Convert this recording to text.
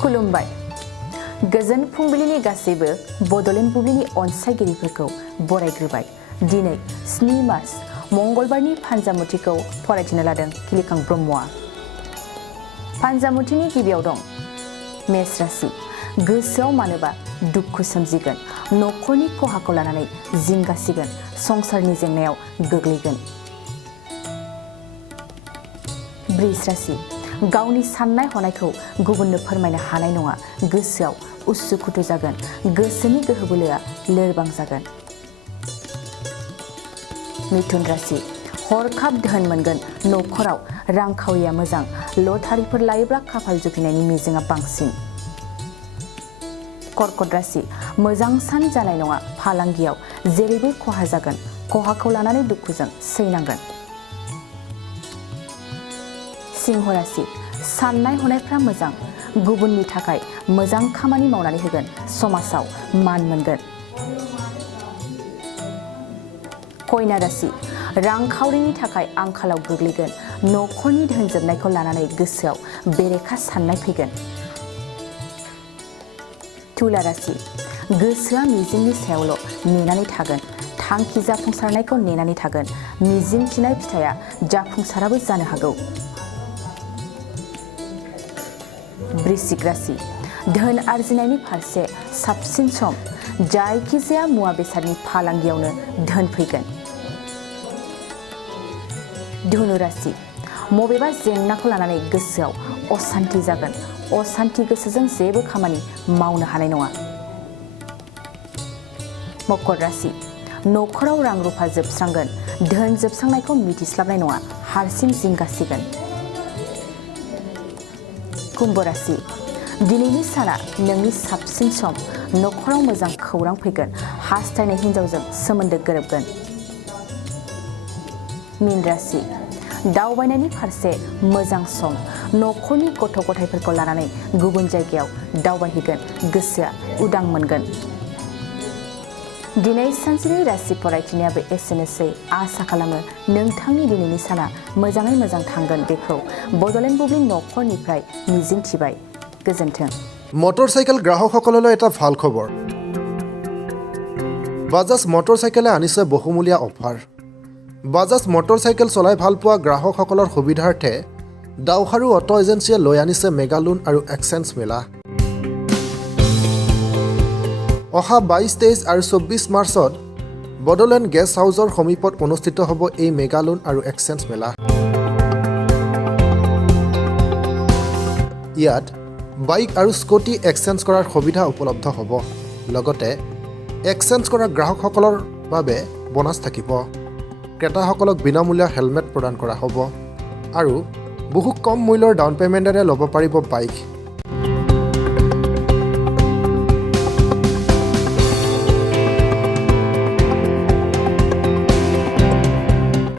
खुलुमबाय गोजोन फुंबिलिनि गासैबो बड'लेण्ड बुब्लिनि अनसायगिरिफोरखौ बरायग्रोबाय दिनै 7 मार्च मंगलबारनि फानजामुथिखौ फरायथिनो लादों खिलिखां ब्रह्मआ फानजामुथिनि गिबियाव दं मेष राशि गोसोआव मानोबा दुखु सोमजिगोन न'खरनि खहाखौ लानानै जिंगासिगोन संसारनि जेंनायाव गोग्लैगोन बृष राशि गावनि साननाय हनायखौ गुबुननो फोरमायनो हानाय नङा गोसोआव उसुखुथु जागोन गोसोनि गोहो बोलोआ लोरबां जागोन मिथुन राशि हरखाब धोन मोनगोन न'खराव रांखावरिया मोजां लटारिफोर लायोब्ला खाफाल जुफिनायनि मिजिंआ बांसिन कर्कट राशि मोजां सान जानाय नङा फालांगियाव जेरैबो खहा जागोन खहाखौ लानानै दुखुजों सैनांगोन सिंह राशि साननाय हनायफ्रा मोजां गुबुननि थाखाय मोजां खामानि मावनानै होगोन समाजाव मान मोनगोन कन्या राशि रांखावरिनि थाखाय आंखालाव गोग्लैगोन न'खरनि धोन जोबनायखौ लानानै गोसोआव बेरेखा साननाय फैगोन तुला राशि गोसोआ मिजिंनि सायावल' नेनानै थागोन थांखि जाफुंसारनायखौ नेनानै थागोन मिजिं थिनाय फिथाइया जाफुंसाराबो जानो हागौ वृश्चिक राशि धोन आर्जिनायनि फारसे साबसिन सम जायखिजाया मुवा बेसादनि फालांगियावनो धोन फैगोन धनु राशि मबेबा जेंनाखौ लानानै गोसोआव असान्ति जागोन असान्ति गोसोजों जेबो खामानि मावनो हानाय नङा मकर राशि न'खराव रां रुफा जोबस्रांगोन धोन जोबस्रांनायखौ मिथिस्लाबनाय नङा हारसिं जिंगासिगोन कुम्भ राशि दिनैनि साना नोंनि साबसिन सम न'खराव मोजां खौरां फैगोन हास्थायनाय हिन्जावजों सोमोन्दो गोरोबगोन मीन राशि दावबायनायनि फारसे मोजां सम न'खरनि गथ' गथायफोरखौ लानानै गुबुन जायगायाव दावबायहैगोन गोसोआ उदां मोनगोन दिनै सानसेनि राशि फरायथिनायाबो एसेनोसै आसा खालामो नोंथांनि दिनैनि साना मोजाङै मोजां थांगोन बेखौ बड'लेण्ड बुब्लि न'खरनिफ्राय मिजिंथिबाय गोजोन्थों মটৰচাইকেল গ্ৰাহকসকললৈ এটা ভাল খবৰ বাজাজ মটৰচাইকেলে আনিছে বহুমূলীয়া অফাৰ বাজাজ মটৰচাইকেল চলাই ভাল পোৱা গ্ৰাহকসকলৰ সুবিধাৰ্থে দাউহাৰু অটো এজেন্সিয়ে লৈ আনিছে মেগা লোন আৰু এক্সচেঞ্জ মেলা অহা 22, 23 আৰু 24 মাৰ্চত বডোলেণ্ড গেষ্ট হাউচৰ সমীপত অনুষ্ঠিত হ'ব এই মেগা লোন আৰু এক্সচেঞ্জ মেলা ইয়াত বাইক আৰু স্কুটি এক্সচেঞ্জ কৰাৰ সুবিধা উপলব্ধ হ'ব লগতে এক্সচেঞ্জ কৰা গ্ৰাহকসকলৰ বাবে বোনাছ থাকিব ক্ৰেতাসকলক বিনামূলীয়া হেলমেট প্ৰদান কৰা হ'ব আৰু বহু কম মূল্যৰ ডাউন পেমেণ্টেৰে ল'ব পাৰিব বাইক